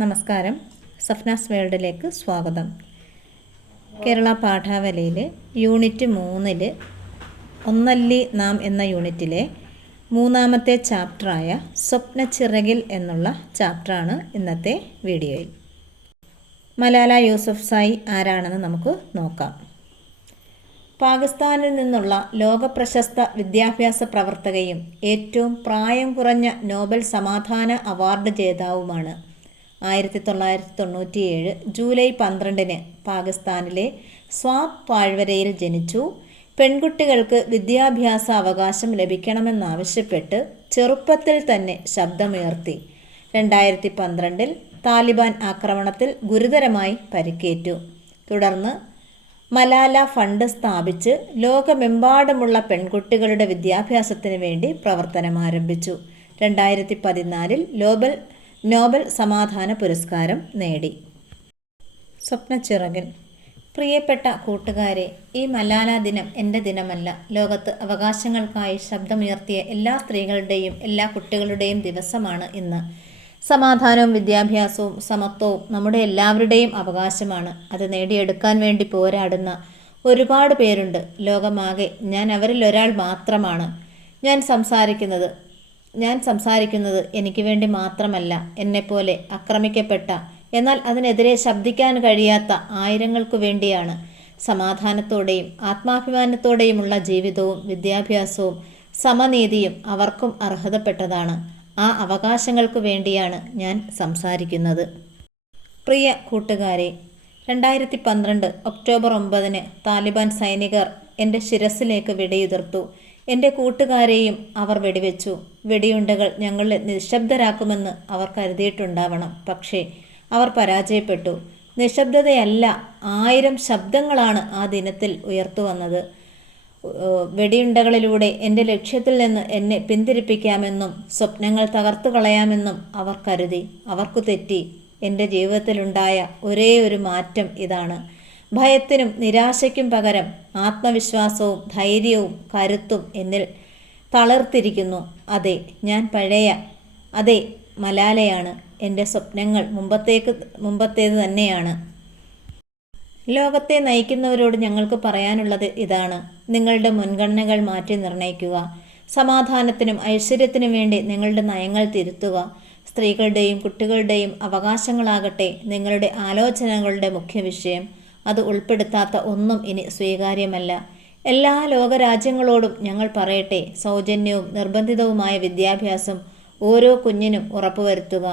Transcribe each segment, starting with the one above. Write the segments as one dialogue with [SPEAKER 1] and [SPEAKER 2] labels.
[SPEAKER 1] നമസ്കാരം. സഫ്നാസ് വേൾഡിലേക്ക് സ്വാഗതം. കേരള പാഠാവലിയിൽ യൂണിറ്റ് മൂന്നിൽ ഒന്നല്ലി നാം എന്ന യൂണിറ്റിലെ മൂന്നാമത്തെ ചാപ്റ്ററായ സ്വപ്നച്ചിറകിൽ എന്നുള്ള ചാപ്റ്ററാണ് ഇന്നത്തെ വീഡിയോയിൽ. മലാല യൂസഫ് സായി ആരാണെന്ന് നമുക്ക് നോക്കാം. പാകിസ്ഥാനിൽ നിന്നുള്ള ലോകപ്രശസ്ത വിദ്യാഭ്യാസ പ്രവർത്തകയും ഏറ്റവും പ്രായം കുറഞ്ഞ നോബൽ സമാധാന അവാർഡ് ജേതാവുമാണ് ആയിരത്തി തൊള്ളായിരത്തി തൊണ്ണൂറ്റിയേഴ് ജൂലൈ പന്ത്രണ്ടിന് പാകിസ്ഥാനിലെ സ്വാത് താഴ്വരയിൽ ജനിച്ചു. പെൺകുട്ടികൾക്ക് വിദ്യാഭ്യാസ അവകാശം ലഭിക്കണമെന്നാവശ്യപ്പെട്ട് ചെറുപ്പത്തിൽ തന്നെ ശബ്ദമുയർത്തി. രണ്ടായിരത്തി പന്ത്രണ്ടിൽ താലിബാൻ ആക്രമണത്തിൽ ഗുരുതരമായി പരിക്കേറ്റു. തുടർന്ന് മലാല ഫണ്ട് സ്ഥാപിച്ച് ലോകമെമ്പാടുമുള്ള പെൺകുട്ടികളുടെ വിദ്യാഭ്യാസത്തിന് വേണ്ടി പ്രവർത്തനം ആരംഭിച്ചു രണ്ടായിരത്തി പതിനാലിൽ നോബൽ നോബൽ സമാധാന പുരസ്കാരം നേടി. സ്വപ്നച്ചിറകൻ. പ്രിയപ്പെട്ട കൂട്ടുകാരെ ഈ മലാല ദിനം എന്റെ ദിനമല്ല. ലോകത്ത് അവകാശങ്ങൾക്കായി ശബ്ദമുയർത്തിയ എല്ലാ സ്ത്രീകളുടെയും എല്ലാ കുട്ടികളുടെയും ദിവസമാണ് ഇന്ന്. സമാധാനവും വിദ്യാഭ്യാസവും സമത്വവും നമ്മുടെ എല്ലാവരുടെയും അവകാശമാണ്. അത് നേടിയെടുക്കാൻ വേണ്ടി പോരാടുന്ന ഒരുപാട് പേരുണ്ട്. ലോകമാകെ ഞാൻ അവരിൽ ഒരാൾ മാത്രമാണ്. ഞാൻ സംസാരിക്കുന്നത് ഞാൻ സംസാരിക്കുന്നത് എനിക്ക് വേണ്ടി മാത്രമല്ല എന്നെപ്പോലെ ആക്രമിക്കപ്പെട്ട എന്നാൽ അതിനെതിരെ ശബ്ദിക്കാൻ കഴിയാത്ത ആയിരങ്ങൾക്കു വേണ്ടിയാണ്. സമാധാനത്തോടെയും ആത്മാഭിമാനത്തോടെയുമുള്ള ജീവിതവും വിദ്യാഭ്യാസവും സമനീതിയും അവർക്കും അർഹതപ്പെട്ടതാണ്. ആ അവകാശങ്ങൾക്കു വേണ്ടിയാണ് ഞാൻ സംസാരിക്കുന്നത്. പ്രിയ കൂട്ടുകാരെ രണ്ടായിരത്തി പന്ത്രണ്ട് ഒക്ടോബർ ഒമ്പതിന് താലിബാൻ സൈനികർ എന്റെ ശിരസിലേക്ക് വെടിയുതിർത്തു. എന്റെ കൂട്ടുകാരെയും അവർ വെടിവെച്ചു. വെടിയുണ്ടകൾ ഞങ്ങളെ നിശബ്ദരാക്കുമെന്ന് അവർ കരുതിയിട്ടുണ്ടാവണം. പക്ഷേ അവർ പരാജയപ്പെട്ടു. നിശബ്ദതയല്ല ആയിരം ശബ്ദങ്ങളാണ് ആ ദിനത്തിൽ ഉയർത്തു വന്നത് വെടിയുണ്ടകളിലൂടെ എന്റെ ലക്ഷ്യത്തിൽ നിന്ന് എന്നെ പിന്തിരിപ്പിക്കാമെന്നും സ്വപ്നങ്ങൾ തകർത്തു കളയാമെന്നും അവർ കരുതി. അവർക്കു തെറ്റി. എന്റെ ജീവിതത്തിലുണ്ടായ ഒരേ ഒരു മാറ്റം ഇതാണ്. ഭയത്തിനും നിരാശയ്ക്കും പകരം ആത്മവിശ്വാസവും ധൈര്യവും കരുത്തും എന്നിൽ തളർത്തിരിക്കുന്നു. അതെ ഞാൻ പഴയ അതെ മലാലയാണ്. എന്റെ സ്വപ്നങ്ങൾ മുമ്പത്തേക്ക് മുമ്പത്തേത് തന്നെയാണ്. ലോകത്തെ നയിക്കുന്നവരോട് ഞങ്ങൾക്ക് പറയാനുള്ളത് ഇതാണ്. നിങ്ങളുടെ മുൻഗണനകൾ മാറ്റി നിർണയിക്കുക സമാധാനത്തിനും ഐശ്വര്യത്തിനും വേണ്ടി നിങ്ങളുടെ നയങ്ങൾ തിരുത്തുക. സ്ത്രീകളുടെയും കുട്ടികളുടെയും അവകാശങ്ങളാകട്ടെ നിങ്ങളുടെ ആലോചനകളുടെ മുഖ്യ വിഷയം. അത് ഉൾപ്പെടുത്താത്ത ഒന്നും ഇനി സ്വീകാര്യമല്ല. എല്ലാ ലോകരാജ്യങ്ങളോടും ഞങ്ങൾ പറയട്ടെ സൗജന്യവും നിർബന്ധിതവുമായ വിദ്യാഭ്യാസം ഓരോ കുഞ്ഞിനും ഉറപ്പുവരുത്തുക.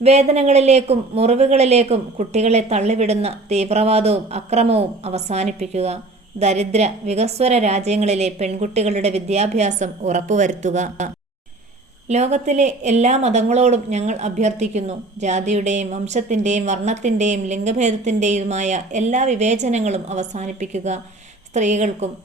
[SPEAKER 1] വേദനകളിലേക്കും മുറിവുകളിലേക്കും കുട്ടികളെ തള്ളിവിടുന്ന തീവ്രവാദവും അക്രമവും അവസാനിപ്പിക്കുക. ദരിദ്ര വികസ്വര രാജ്യങ്ങളിലെ പെൺകുട്ടികളുടെ വിദ്യാഭ്യാസം ഉറപ്പുവരുത്തുക. ലോകത്തിലെ എല്ലാ മതങ്ങളോടും ഞങ്ങൾ അഭ്യർത്ഥിക്കുന്നു. ജാതിയുടെയും വംശത്തിന്റെയും വർണത്തിന്റെയും ലിംഗഭേദത്തിന്റെയുമായ എല്ലാ വിവേചനങ്ങളും അവസാനിപ്പിക്കുക. സ്ത്രീകൾക്കും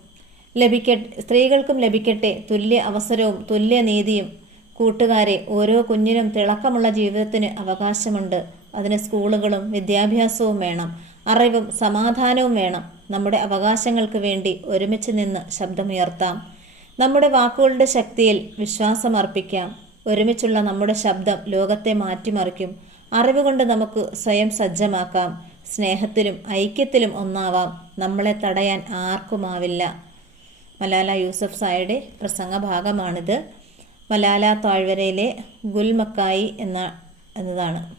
[SPEAKER 1] ലഭിക്ക സ്ത്രീകൾക്കും ലഭിക്കട്ടെ തുല്യ അവസരവും തുല്യ നീതിയും. കൂട്ടുകാരെ ഓരോ കുഞ്ഞിനും തിളക്കമുള്ള ജീവിതത്തിന് അവകാശമുണ്ട്. അതിന് സ്കൂളുകളും വിദ്യാഭ്യാസവും വേണം. അറിവും സമാധാനവും വേണം. നമ്മുടെ അവകാശങ്ങൾക്ക് വേണ്ടി ഒരുമിച്ച് നിന്ന് ശബ്ദമുയർത്താം. നമ്മുടെ വാക്കുകളുടെ ശക്തിയിൽ വിശ്വാസമർപ്പിക്കാം ഒരുമിച്ചുള്ള നമ്മുടെ ശബ്ദം ലോകത്തെ മാറ്റിമറിക്കും. അറിവുകൊണ്ട് നമുക്ക് സ്വയം സജ്ജമാക്കാം. സ്നേഹത്തിലും ഐക്യത്തിലും ഒന്നാവാം. നമ്മളെ തടയാൻ ആർക്കുമാവില്ല. മലാല യൂസഫ് സായുടെ പ്രസംഗ ഭാഗമാണിത് മലാല താഴ്വരയിലെ ഗുൽമക്കായി എന്ന എന്നതാണ്.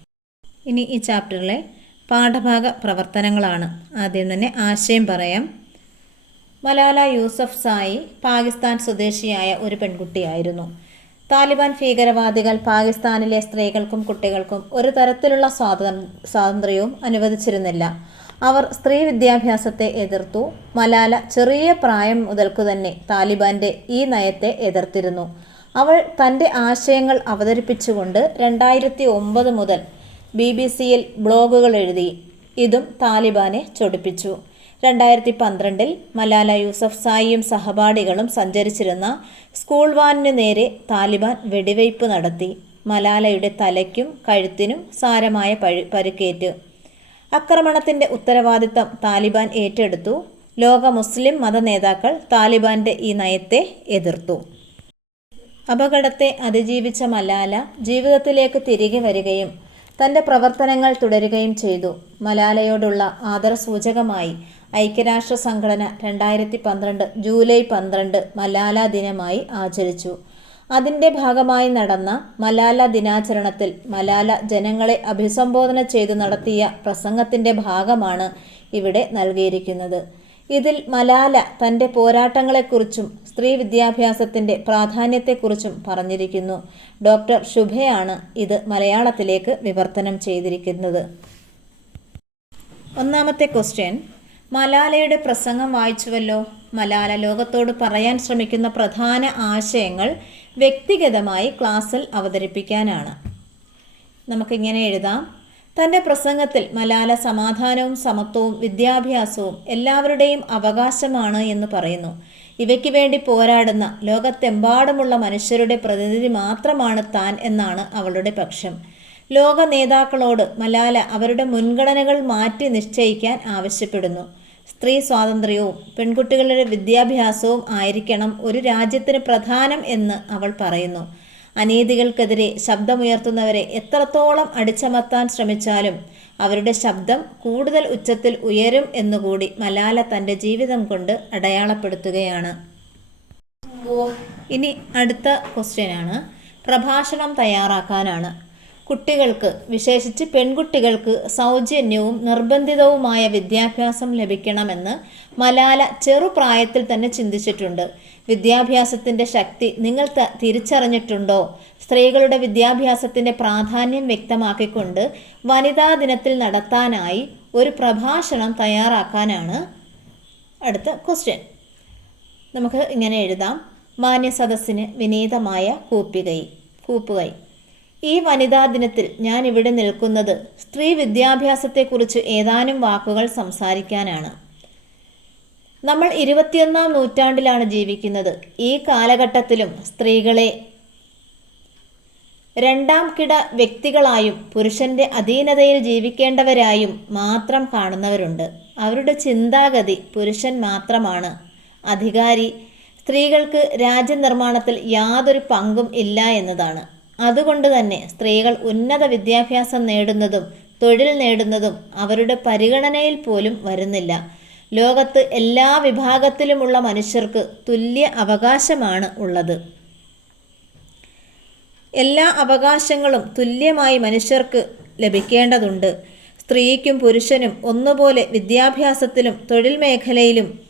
[SPEAKER 1] ഇനി ഈ ചാപ്റ്ററിലെ പാഠഭാഗ പ്രവർത്തനങ്ങളാണ്. ആദ്യം തന്നെ ആശയം പറയാം. മലാല യൂസഫ് സായി പാകിസ്ഥാൻ സ്വദേശിയായ ഒരു പെൺകുട്ടിയായിരുന്നു. താലിബാൻ ഭീകരവാദികൾ പാകിസ്ഥാനിലെ സ്ത്രീകൾക്കും കുട്ടികൾക്കും ഒരു തരത്തിലുള്ള സ്വാതന്ത്ര്യവും അനുവദിച്ചിരുന്നില്ല. അവർ സ്ത്രീ വിദ്യാഭ്യാസത്തെ എതിർത്തു. മലാല ചെറിയ പ്രായം മുതൽക്കു തന്നെ താലിബാന്റെ ഈ നയത്തെ എതിർത്തിരുന്നു. അവൾ തന്റെ ആശയങ്ങൾ അവതരിപ്പിച്ചുകൊണ്ട് രണ്ടായിരത്തി ഒമ്പത് മുതൽ ബി ബി സിയിൽ ബ്ലോഗുകൾ എഴുതി. ഇതും താലിബാനെ ചൊടിപ്പിച്ചു. രണ്ടായിരത്തി പന്ത്രണ്ടിൽ മലാല യൂസഫ് സായിയും സഹപാഠികളും സഞ്ചരിച്ചിരുന്ന സ്കൂൾ വാനിനു നേരെ താലിബാൻ വെടിവയ്പ് നടത്തി. മലാലയുടെ തലയ്ക്കും കഴുത്തിനും സാരമായ പരുക്കേറ്റു. ആക്രമണത്തിന്റെ ഉത്തരവാദിത്തം താലിബാൻ ഏറ്റെടുത്തു. ലോക മുസ്ലിം മത നേതാക്കൾ താലിബാന്റെ ഈ നയത്തെ എതിർത്തു. അപകടത്തെ അതിജീവിച്ച മലാല ജീവിതത്തിലേക്ക് തിരികെ വരികയും തന്റെ പ്രവർത്തനങ്ങൾ തുടരുകയും ചെയ്തു. മലാലയോടുള്ള ആദരസൂചകമായി ഐക്യരാഷ്ട്ര സംഘടന രണ്ടായിരത്തി പന്ത്രണ്ട് ജൂലൈ പന്ത്രണ്ട് മലാല ദിനമായി ആചരിച്ചു. അതിന്റെ ഭാഗമായി നടന്ന മലാല ദിനാചരണത്തിൽ മലാല ജനങ്ങളെ അഭിസംബോധന ചെയ്ത് നടത്തിയ പ്രസംഗത്തിന്റെ ഭാഗമാണ് ഇവിടെ നൽകിയിരിക്കുന്നത്. ഇതിൽ മലാല തന്റെ പോരാട്ടങ്ങളെക്കുറിച്ചും സ്ത്രീ വിദ്യാഭ്യാസത്തിന്റെ പ്രാധാന്യത്തെക്കുറിച്ചും പറഞ്ഞിരിക്കുന്നു. ഡോക്ടർ ശുഭയാണ് ഇത് മലയാളത്തിലേക്ക് വിവർത്തനം ചെയ്തിരിക്കുന്നത്. ഒന്നാമത്തെ ക്വസ്റ്റ്യൻ മലാലയുടെ പ്രസംഗം വായിച്ചുവല്ലോ. മലാല ലോകത്തോട് പറയാൻ ശ്രമിക്കുന്ന പ്രധാന ആശയങ്ങൾ വ്യക്തിഗതമായി ക്ലാസ്സിൽ അവതരിപ്പിക്കാനാണ്. നമുക്കിങ്ങനെ എഴുതാം. തന്റെ പ്രസംഗത്തിൽ മലാല സമാധാനവും സമത്വവും വിദ്യാഭ്യാസവും എല്ലാവരുടെയും അവകാശമാണ് എന്ന് പറയുന്നു. ഇവയ്ക്ക് വേണ്ടി പോരാടുന്ന ലോകത്തെമ്പാടുമുള്ള മനുഷ്യരുടെ പ്രതിനിധി മാത്രമാണ് താൻ എന്നാണ് അവളുടെ പക്ഷം. ലോക നേതാക്കളോട് മലാല അവരുടെ മുൻഗണനകൾ മാറ്റി നിശ്ചയിക്കാൻ ആവശ്യപ്പെടുന്നു. സ്ത്രീ സ്വാതന്ത്ര്യവും പെൺകുട്ടികളുടെ വിദ്യാഭ്യാസവും ആയിരിക്കണം ഒരു രാജ്യത്തിന് പ്രധാനം എന്ന് അവൾ പറയുന്നു. അനീതികൾക്കെതിരെ ശബ്ദമുയർത്തുന്നവരെ എത്രത്തോളം അടിച്ചമർത്താൻ ശ്രമിച്ചാലും അവരുടെ ശബ്ദം കൂടുതൽ ഉച്ചത്തിൽ ഉയരും എന്നുകൂടി മലാല തന്റെ ജീവിതം കൊണ്ട് അടയാളപ്പെടുത്തുകയാണ്. ഇനി അടുത്ത ക്വസ്റ്റ്യനാണ്. പ്രഭാഷണം തയ്യാറാക്കാനാണ്. കുട്ടികൾക്ക് വിശേഷിച്ച് പെൺകുട്ടികൾക്ക് സൗജന്യവും നിർബന്ധിതവുമായ വിദ്യാഭ്യാസം ലഭിക്കണമെന്ന് മലാല ചെറുപ്രായത്തിൽ തന്നെ ചിന്തിച്ചിട്ടുണ്ട്. വിദ്യാഭ്യാസത്തിന്റെ ശക്തി നിങ്ങൾ തിരിച്ചറിഞ്ഞിട്ടുണ്ടോ? സ്ത്രീകളുടെ വിദ്യാഭ്യാസത്തിന്റെ പ്രാധാന്യം വ്യക്തമാക്കിക്കൊണ്ട് വനിതാ ദിനത്തിൽ നടത്താനായി ഒരു പ്രഭാഷണം തയ്യാറാക്കാനാണ് അടുത്ത ക്വസ്റ്റ്യൻ. നമുക്ക് ഇങ്ങനെ എഴുതാം. മാന്യ സദസ്സിന് വിനീതമായ കൂപ്പികൈ കൂപ്പുകൈ. ഈ വനിതാ ദിനത്തിൽ ഞാൻ ഇവിടെ നിൽക്കുന്നത് സ്ത്രീ വിദ്യാഭ്യാസത്തെക്കുറിച്ച് ഏതാനും വാക്കുകൾ സംസാരിക്കാനാണ്. നമ്മൾ ഇരുപത്തിയൊന്നാം നൂറ്റാണ്ടിലാണ് ജീവിക്കുന്നത്. ഈ കാലഘട്ടത്തിലും സ്ത്രീകളെ രണ്ടാം കിട വ്യക്തികളായും പുരുഷന്റെ അധീനതയിൽ ജീവിക്കേണ്ടവരായും മാത്രം കാണുന്നവരുണ്ട്. അവരുടെ ചിന്താഗതി പുരുഷൻ മാത്രമാണ്. അധികാരി സ്ത്രീകൾക്ക് രാജ്യനിർമ്മാണത്തിൽ യാതൊരു പങ്കും ഇല്ല എന്നതാണ്. അതുകൊണ്ട് തന്നെ സ്ത്രീകൾ ഉന്നത വിദ്യാഭ്യാസം നേടുന്നതും തൊഴിൽ നേടുന്നതും അവരുടെ പരിഗണനയിൽ പോലും വരുന്നില്ല. ലോകത്ത് എല്ലാ വിഭാഗത്തിലുമുള്ള മനുഷ്യർക്ക് തുല്യ അവകാശമാണ് ഉള്ളത്. എല്ലാ അവകാശങ്ങളും തുല്യമായി മനുഷ്യർക്ക് ലഭിക്കേണ്ടതുണ്ട്. സ്ത്രീക്കും പുരുഷനും ഒന്നുപോലെ വിദ്യാഭ്യാസത്തിലും തൊഴിൽ മേഖലയിലും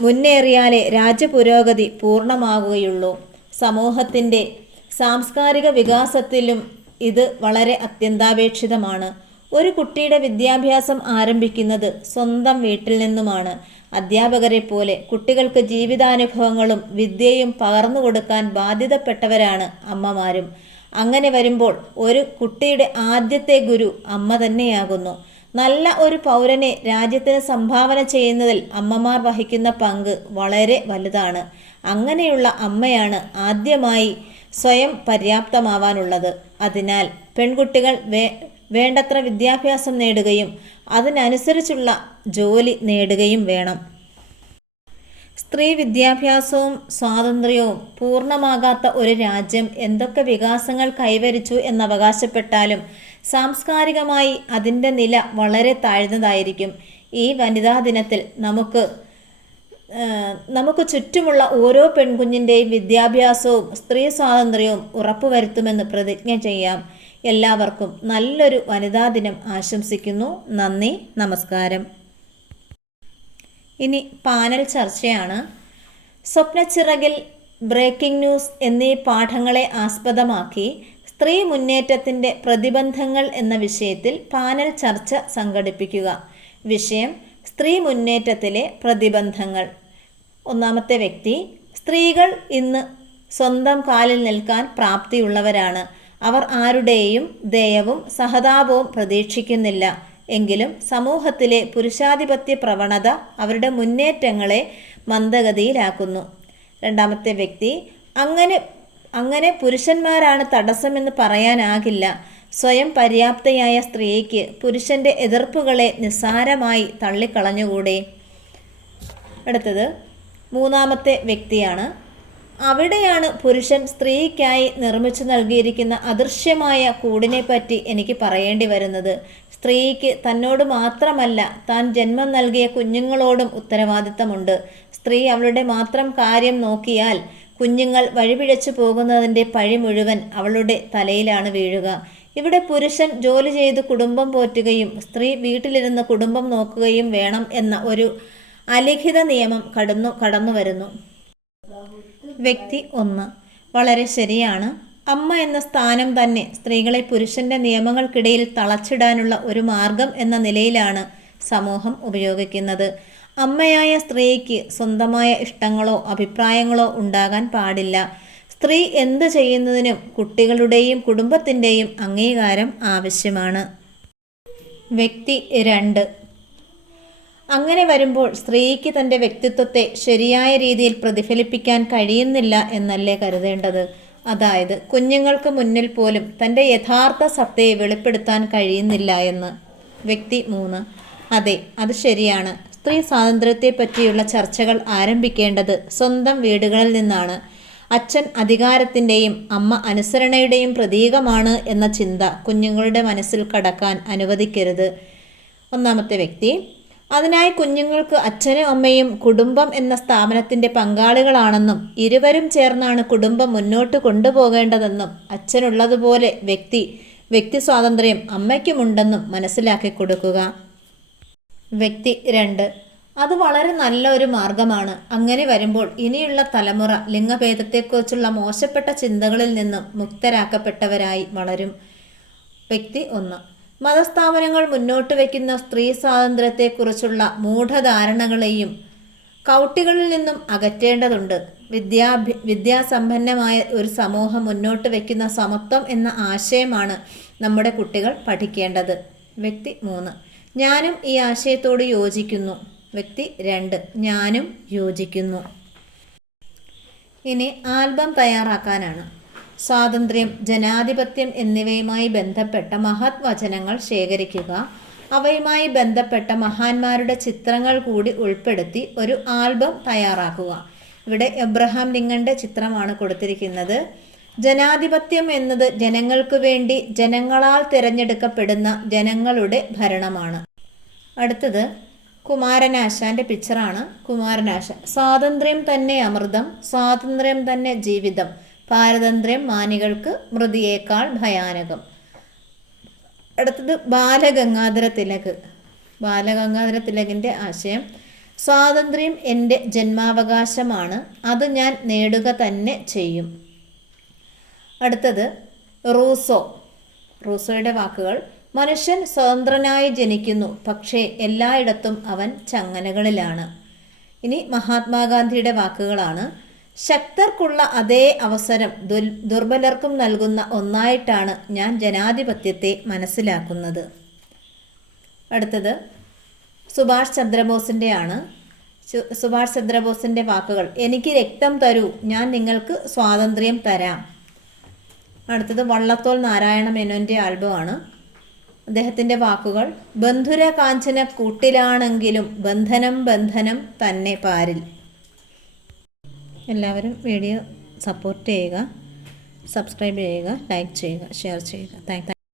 [SPEAKER 1] മുന്നേറിയാലേ രാജ്യപുരോഗതി പൂർണമാകുകയുള്ളൂ സമൂഹത്തിന്റെ സാംസ്കാരിക വികാസത്തിലും ഇത് വളരെ അത്യന്താപേക്ഷിതമാണ്. ഒരു കുട്ടിയുടെ വിദ്യാഭ്യാസം ആരംഭിക്കുന്നത് സ്വന്തം വീട്ടിൽ നിന്നുമാണ്. അധ്യാപകരെ പോലെ കുട്ടികൾക്ക് ജീവിതാനുഭവങ്ങളും വിദ്യയും പകർന്നു കൊടുക്കാൻ ബാധ്യതപ്പെട്ടവരാണ് അമ്മമാരും. അങ്ങനെ വരുമ്പോൾ ഒരു കുട്ടിയുടെ ആദ്യത്തെ ഗുരു അമ്മ തന്നെയാകുന്നു. നല്ല ഒരു പൗരനെ രാജ്യത്തിന് സംഭാവന ചെയ്യുന്നതിൽ അമ്മമാർ വഹിക്കുന്ന പങ്ക് വളരെ വലുതാണ്. അങ്ങനെയുള്ള അമ്മയാണ് ആദ്യമായി സ്വയം പര്യാപ്തമാവാനുള്ളത്. അതിനാൽ പെൺകുട്ടികൾ വേ വേണ്ടത്ര വിദ്യാഭ്യാസം നേടുകയും അതിനനുസരിച്ചുള്ള ജോലി നേടുകയും വേണം. സ്ത്രീ വിദ്യാഭ്യാസവും സ്വാതന്ത്ര്യവും പൂർണമാകാത്ത ഒരു രാജ്യം എന്തൊക്കെ വികാസങ്ങൾ കൈവരിച്ചു എന്നവകാശപ്പെട്ടാലും സാംസ്കാരികമായി അതിന്റെ നില വളരെ താഴ്ന്നതായിരിക്കും. ഈ വനിതാ ദിനത്തിൽ നമുക്ക് നമുക്ക് ചുറ്റുമുള്ള ഓരോ പെൺകുഞ്ഞിന്റെയും വിദ്യാഭ്യാസവും സ്ത്രീ സ്വാതന്ത്ര്യവും ഉറപ്പുവരുത്തുമെന്ന് പ്രതിജ്ഞ ചെയ്യാം. എല്ലാവർക്കും നല്ലൊരു വനിതാ ദിനം ആശംസിക്കുന്നു. നന്ദി നമസ്കാരം. ഇനി പാനൽ ചർച്ചയാണ്. സ്വപ്നച്ചിറകിൽ ബ്രേക്കിംഗ് ന്യൂസ് എന്നീ പാഠങ്ങളെ ആസ്പദമാക്കി സ്ത്രീ മുന്നേറ്റത്തിന്റെ പ്രതിബന്ധങ്ങൾ എന്ന വിഷയത്തിൽ പാനൽ ചർച്ച സംഘടിപ്പിക്കുക. വിഷയം സ്ത്രീ മുന്നേറ്റത്തിലെ പ്രതിബന്ധങ്ങൾ. ഒന്നാമത്തെ വ്യക്തി സ്ത്രീകൾ ഇന്ന് സ്വന്തം കാലിൽ നിൽക്കാൻ പ്രാപ്തിയുള്ളവരാണ്. അവർ ആരുടെയും ദയവും സഹതാപവും പ്രതീക്ഷിക്കുന്നില്ല. എങ്കിലും സമൂഹത്തിലെ പുരുഷാധിപത്യ പ്രവണത അവരുടെ മുന്നേറ്റങ്ങളെ മന്ദഗതിയിലാക്കുന്നു. രണ്ടാമത്തെ വ്യക്തി അങ്ങനെ അങ്ങനെ പുരുഷന്മാരാണ് തടസ്സമെന്ന് പറയാനാകില്ല. സ്വയം പര്യാപ്തയായ സ്ത്രീക്ക് പുരുഷന്റെ എതിർപ്പുകളെ നിസ്സാരമായി തള്ളിക്കളഞ്ഞുകൂടെ? അടുത്തത് മൂന്നാമത്തെ വ്യക്തിയാണ്. അവിടെയാണ് പുരുഷൻ സ്ത്രീക്കായി നിർമ്മിച്ചു നൽകിയിരിക്കുന്ന അദൃശ്യമായ കൂടിനെ പറ്റി എനിക്ക് പറയേണ്ടി വരുന്നത്. സ്ത്രീക്ക് തന്നോട് മാത്രമല്ല താൻ ജന്മം നൽകിയ കുഞ്ഞുങ്ങളോടും ഉത്തരവാദിത്തമുണ്ട്. സ്ത്രീ അവളുടെ മാത്രം കാര്യം നോക്കിയാൽ കുഞ്ഞുങ്ങൾ വഴിപിഴച്ചു പോകുന്നതിന്റെ പഴി മുഴുവൻ അവളുടെ തലയിലാണ് വീഴുക. ഇവിടെ പുരുഷൻ ജോലി ചെയ്ത് കുടുംബം പോറ്റുകയും സ്ത്രീ വീട്ടിലിരുന്ന് കുടുംബം നോക്കുകയും വേണം എന്ന ഒരു അലിഖിത നിയമം കടന്നു കടന്നു വരുന്നു. വ്യക്തി ഒന്ന്. വളരെ ശരിയാണ്. അമ്മ എന്ന സ്ഥാനം തന്നെ സ്ത്രീകളെ പുരുഷന്റെ നിയമങ്ങൾക്കിടയിൽ തളച്ചിടാനുള്ള ഒരു മാർഗം എന്ന നിലയിലാണ് സമൂഹം ഉപയോഗിക്കുന്നത്. അമ്മയായ സ്ത്രീക്ക് സ്വന്തമായ ഇഷ്ടങ്ങളോ അഭിപ്രായങ്ങളോ ഉണ്ടാകാൻ പാടില്ല. സ്ത്രീ എന്ത് ചെയ്യുന്നതിനും കുട്ടികളുടെയും കുടുംബത്തിന്റെയും അംഗീകാരം ആവശ്യമാണ്. വ്യക്തി രണ്ട്. അങ്ങനെ വരുമ്പോൾ സ്ത്രീക്ക് തന്റെ വ്യക്തിത്വത്തെ ശരിയായ രീതിയിൽ പ്രതിഫലിപ്പിക്കാൻ കഴിയുന്നില്ല എന്നല്ലേ കരുതേണ്ടത്? അതായത് കുഞ്ഞുങ്ങൾക്ക് മുന്നിൽ പോലും തന്റെ യഥാർത്ഥ സത്തയെ വെളിപ്പെടുത്താൻ കഴിയുന്നില്ല എന്ന്. വ്യക്തി മൂന്ന്. അതെ അത് ശരിയാണ്. സ്ത്രീ സ്വാതന്ത്ര്യത്തെപ്പറ്റിയുള്ള ചർച്ചകൾ ആരംഭിക്കേണ്ടത് സ്വന്തം വീടുകളിൽ നിന്നാണ്. അച്ഛൻ അധികാരത്തിന്റെയും അമ്മ അനുസരണയുടെയും പ്രതീകമാണ് എന്ന ചിന്ത കുഞ്ഞുങ്ങളുടെ മനസ്സിൽ കടക്കാൻ അനുവദിക്കരുത്. ഒന്നാമത്തെ വ്യക്തി അതിനായി കുഞ്ഞുങ്ങൾക്ക് അച്ഛനും അമ്മയും കുടുംബം എന്ന സ്ഥാപനത്തിന്റെ പങ്കാളികളാണെന്നും ഇരുവരും ചേർന്നാണ് കുടുംബം മുന്നോട്ട് കൊണ്ടുപോകേണ്ടതെന്നും അച്ഛനുള്ളതുപോലെ വ്യക്തി വ്യക്തി സ്വാതന്ത്ര്യം അമ്മയ്ക്കുമുണ്ടെന്നും മനസ്സിലാക്കി കൊടുക്കുക. വ്യക്തി രണ്ട്. അത് വളരെ നല്ല ഒരു മാർഗമാണ്. അങ്ങനെ വരുമ്പോൾ ഇനിയുള്ള തലമുറ ലിംഗഭേദത്തെക്കുറിച്ചുള്ള മോശപ്പെട്ട ചിന്തകളിൽ നിന്നും മുക്തരാക്കപ്പെട്ടവരായി വളരും. വ്യക്തി ഒന്ന്. മതസ്ഥാപനങ്ങൾ മുന്നോട്ട് വയ്ക്കുന്ന സ്ത്രീ സ്വാതന്ത്ര്യത്തെക്കുറിച്ചുള്ള മൂഢധാരണകളെയും കൗട്ടികളിൽ നിന്നും അകറ്റേണ്ടതുണ്ട്. വിദ്യാഭ്യ വിദ്യാസമ്പന്നമായ ഒരു സമൂഹം മുന്നോട്ട് വയ്ക്കുന്ന സമത്വം എന്ന ആശയമാണ് നമ്മുടെ കുട്ടികൾ പഠിക്കേണ്ടത്. വ്യക്തി മൂന്ന്. ഞാനും ഈ ആശയത്തോട് യോജിക്കുന്നു. വ്യക്തി രണ്ട്. ഞാനും യോജിക്കുന്നു. ഇനി ആൽബം തയ്യാറാക്കാനാണ്. സ്വാതന്ത്ര്യം ജനാധിപത്യം എന്നിവയുമായി ബന്ധപ്പെട്ട മഹത് വചനങ്ങൾ ശേഖരിക്കുക. അവയുമായി ബന്ധപ്പെട്ട മഹാന്മാരുടെ ചിത്രങ്ങൾ കൂടി ഉൾപ്പെടുത്തി ഒരു ആൽബം തയ്യാറാക്കുക. ഇവിടെ എബ്രഹാം ലിങ്കന്റെ ചിത്രമാണ് കൊടുത്തിരിക്കുന്നത്. ജനാധിപത്യം എന്നത് ജനങ്ങൾക്ക് വേണ്ടി ജനങ്ങളാൽ തിരഞ്ഞെടുക്കപ്പെടുന്ന ജനങ്ങളുടെ ഭരണമാണ്. അടുത്തത് കുമാരനാശാന്റെ പിക്ചറാണ് കുമാരനാശാൻ സ്വാതന്ത്ര്യം തന്നെ അമൃതം സ്വാതന്ത്ര്യം തന്നെ ജീവിതം. പാരതന്ത്ര്യം മാനികൾക്ക് മൃതിയേക്കാൾ ഭയാനകം. അടുത്തത് ബാലഗംഗാധര തിലക്. ബാലഗംഗാധര തിലകിന്റെ ആശയം സ്വാതന്ത്ര്യം എന്റെ ജന്മാവകാശമാണ് അത് ഞാൻ നേടുക തന്നെ ചെയ്യും. അടുത്തത് റൂസോ. റൂസോയുടെ വാക്കുകൾ മനുഷ്യൻ സ്വതന്ത്രനായി ജനിക്കുന്നു പക്ഷേ എല്ലായിടത്തും അവൻ ചങ്ങലകളിലാണ് ഇനി മഹാത്മാഗാന്ധിയുടെ വാക്കുകളാണ് ശക്തർക്കുള്ള അതേ അവസരം ദുർബലർക്കും നൽകുന്ന ഒന്നായിട്ടാണ് ഞാൻ ജനാധിപത്യത്തെ മനസ്സിലാക്കുന്നത്. അടുത്തത് സുഭാഷ് ചന്ദ്രബോസിന്റെ ആണ് സുഭാഷ് ചന്ദ്രബോസിന്റെ വാക്കുകൾ എനിക്ക് രക്തം തരൂ ഞാൻ നിങ്ങൾക്ക് സ്വാതന്ത്ര്യം തരാം. അടുത്തത് വള്ളത്തോൾ നാരായണ മേനോന്റെ ആൽബമാണ്. അദ്ദേഹത്തിന്റെ വാക്കുകൾ ബന്ധുര കാഞ്ചന കൂട്ടിലാണെങ്കിലും ബന്ധനം ബന്ധനം തന്നെ പാരിൽ. എല്ലാവരും വീഡിയോ സപ്പോർട്ട് ചെയ്യുക സബ്സ്ക്രൈബ് ചെയ്യുക ലൈക്ക് ചെയ്യുക ഷെയർ ചെയ്യുക. താങ്ക്